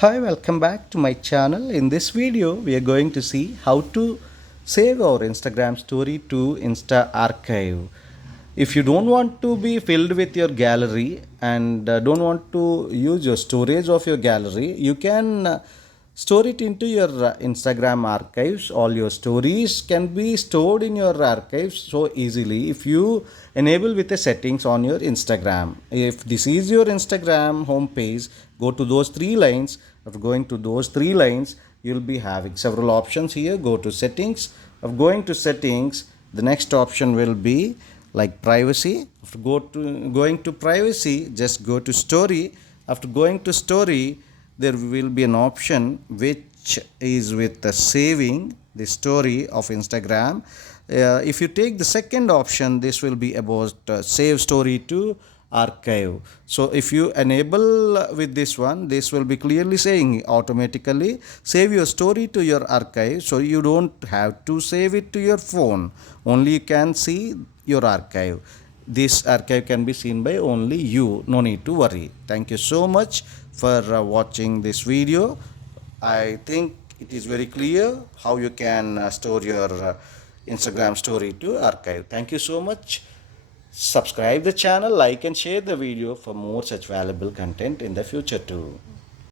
Hi, welcome back to my channel. In this video, we are going to see how to save our Instagram story to Insta Archive. If you don't want to be filled with your gallery and don't want to use your storage of your gallery, you can store it into your Instagram archives. All your stories can be stored in your archives so easily if you enable with the settings on your Instagram. If this is your Instagram homepage, go to those three lines. After going to those three lines, you'll be having several options here. Go to settings. Of going to settings, the next option will be like privacy. After going to privacy, just go to story. After going to story, there will be an option which is with the saving the story of Instagram. If you take the second option, this will be about save story to archive. So if you enable with this one, this will be clearly saying automatically save your story to your archive, so you don't have to save it to your phone, only you can see your archive. This archive can be seen by only you, no need to worry. Thank you so much for watching this video. I think it is very clear how you can store your Instagram story to archive. Thank you so much. Subscribe the channel, like and share the video for more such valuable content in the future too.